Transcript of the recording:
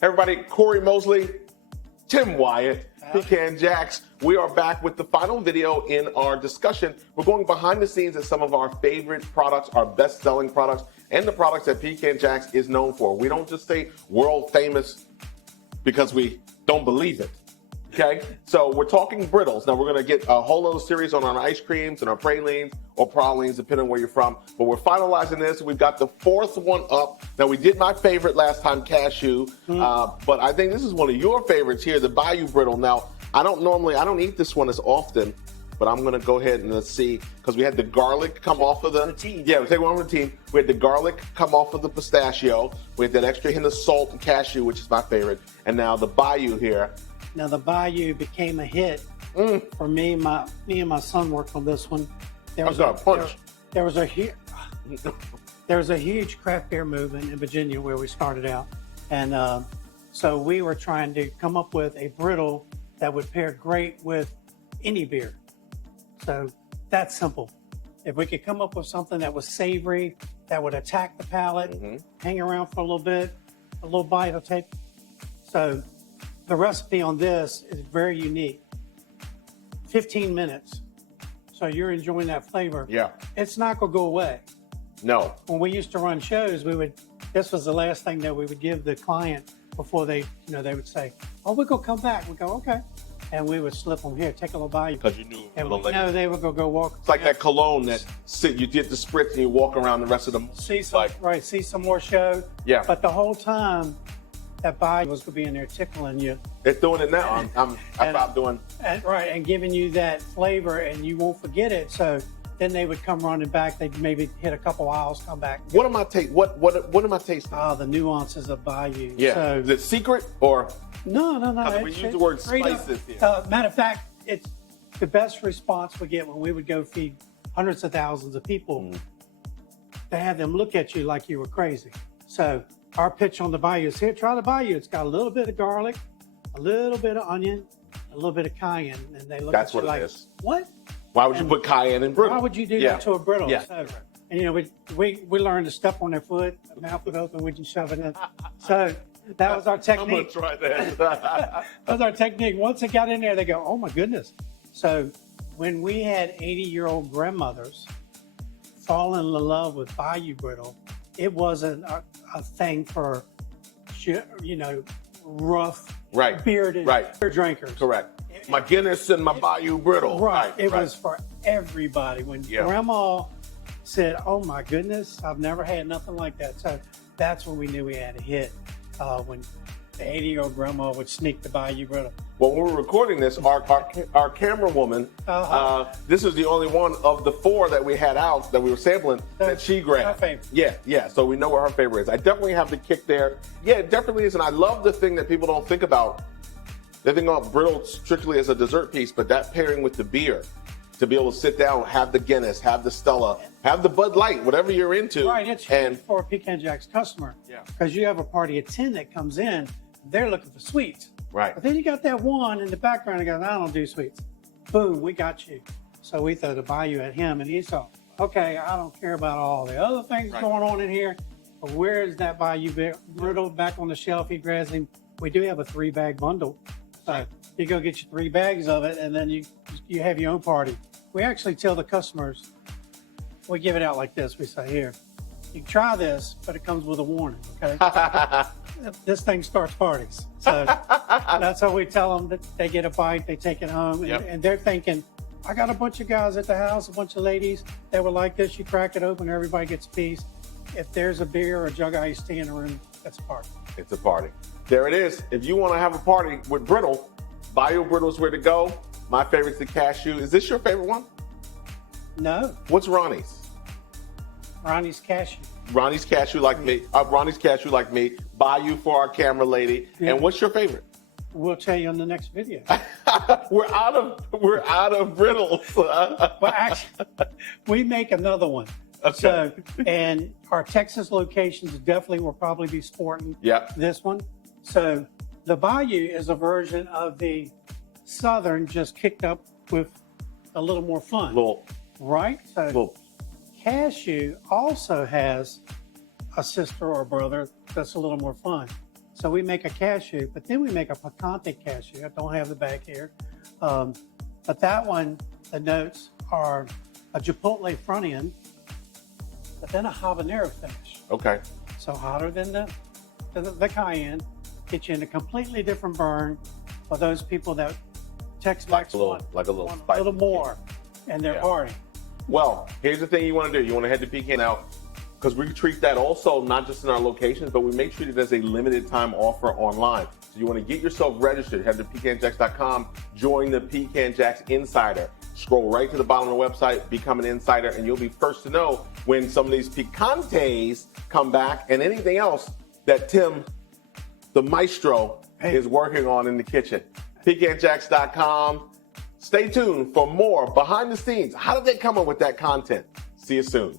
Everybody, Cory, Mosley, Tim Wyatt, Pecan Jacks. We are back with the final video in our discussion. We're going behind the scenes at some of our favorite products, our best-selling products, and the products that Pecan Jacks is known for. We don't just say world famous because we don't believe it. Okay, so we're talking brittles. Now we're going to get a whole other series on our ice creams and our pralines or pralines, depending on where you're from. But we're finalizing this. We've got the fourth one up. Now we did my favorite last time, cashew, but I think this is one of your favorites here, the Bayou Brittle. Now I don't eat this one as often, but I'm going to go ahead and let's see, because we had the garlic come off of the team. Yeah, we take one for the team. We had the garlic come off of the pistachio. We had that extra hint of salt and cashew, which is my favorite, and now the Bayou here. Now the Bayou became a hit for me. Me and my son worked on this one. There was a huge craft beer movement in Virginia where we started out, and so we were trying to come up with a brittle that would pair great with any beer. So that's simple. If we could come up with something that was savory, that would attack the palate, hang around for a little bite will take. So the recipe on this is very unique. 15 minutes. So you're enjoying that flavor. Yeah. It's not gonna go away. No. When we used to run shows, this was the last thing that we would give the client before they would say, oh, we're gonna come back. We go, okay. And we would slip them here, take a little bite. Because you knew. And we know they were gonna go walk. It's like that cologne that you get the spritz and you walk around the rest of them. See some more show. Yeah. But the whole time, that Bayou was gonna be in there tickling you. It's doing it now. I stopped doing. And giving you that flavor, and you won't forget it. So then they would come running back. They'd maybe hit a couple aisles, come back. What am I tasting? What am I tasting? Oh, the nuances of Bayou. Yeah. So, is it secret or? No. We use the word spices here. Matter of fact, it's the best response we get when we would go feed hundreds of thousands of people. To have them look at you like you were crazy. So our pitch on the Bayou is, here, try the Bayou. It's got a little bit of garlic, a little bit of onion, a little bit of cayenne, and they look at you like, what? Why would you put cayenne in brittle? Why would you do that to a brittle? Yeah. So, and we learned to step on their foot, mouth would open, we just shove it in. So that was our technique. I'm gonna try that. That was our technique. Once it got in there, they go, oh my goodness. So when we had 80-year-old grandmothers fall in love with Bayou Brittle, it wasn't a thing for, rough, bearded beer drinkers. Correct. My Guinness and my Bayou Brittle. Right. It was for everybody. When Grandma said, oh my goodness, I've never had nothing like that. So that's when we knew we had a hit, when the 80-year-old grandma would sneak the Bayou Brittle. Well, when we're recording this, our camera woman, this is the only one of the four that we had out that we were sampling that she grabbed. Her favorite. Yeah. So we know what her favorite is. I definitely have the kick there. Yeah, it definitely is. And I love the thing that people don't think about. They think about brittle strictly as a dessert piece, but that pairing with the beer, to be able to sit down, have the Guinness, have the Stella, have the Bud Light, whatever you're into. Right, it's huge for a Pecan Jacks customer. Yeah. Because you have a party of 10 that comes in, they're looking for sweets. Right. But then you got that one in the background that goes, I don't do sweets. Boom, we got you. So we throw the Bayou at him, and he saw, okay, I don't care about all the other things going on in here, but where's that Bayou Brittle back on the shelf? He grabs him. We do have a 3-bag bundle. So you go get your 3 bags of it, and then you have your own party. We actually tell the customers, we give it out like this. We say, here, you can try this, but it comes with a warning, okay? This thing starts parties. So that's how we tell them that they get a bite, they take it home, and they're thinking, I got a bunch of guys at the house, a bunch of ladies that would like this. You crack it open, everybody gets a piece. If there's a beer or a jug of iced tea in the room, that's a party. It's a party. There it is. If you want to have a party with brittle, Bayou Brittle is where to go. My favorite's the cashew. Is this your favorite one? No. What's Ronnie's? Ronnie's cashew. Ronnie's cashew like me. Ronnie's cashew like me. Bayou for our camera lady. Yeah. And what's your favorite? We'll tell you on the next video. We're out of brittles. Well, actually, we make another one. Okay. So, and our Texas locations definitely will probably be sporting this one. So the Bayou is a version of the Southern, just kicked up with a little more fun. Right? So cashew also has a sister or brother that's a little more fun. So we make a cashew, but then we make a picante cashew. I don't have the bag here. But that one, the notes are a chipotle front end, but then a habanero finish. Okay. So hotter than the cayenne, get you in a completely different burn for those people that Tex-Mex want a little a little more in their party. Well, here's the thing you want to do. You want to head to Pecan out because we treat that also not just in our locations, but we may treat it as a limited time offer online. So you want to get yourself registered. Head to pecanjacks.com, join the Pecan Jacks Insider. Scroll right to the bottom of the website, become an insider, and you'll be first to know when some of these picantes come back and anything else that Tim, the maestro, is working on in the kitchen. Pecanjacks.com. Stay tuned for more behind the scenes. How did they come up with that content? See you soon.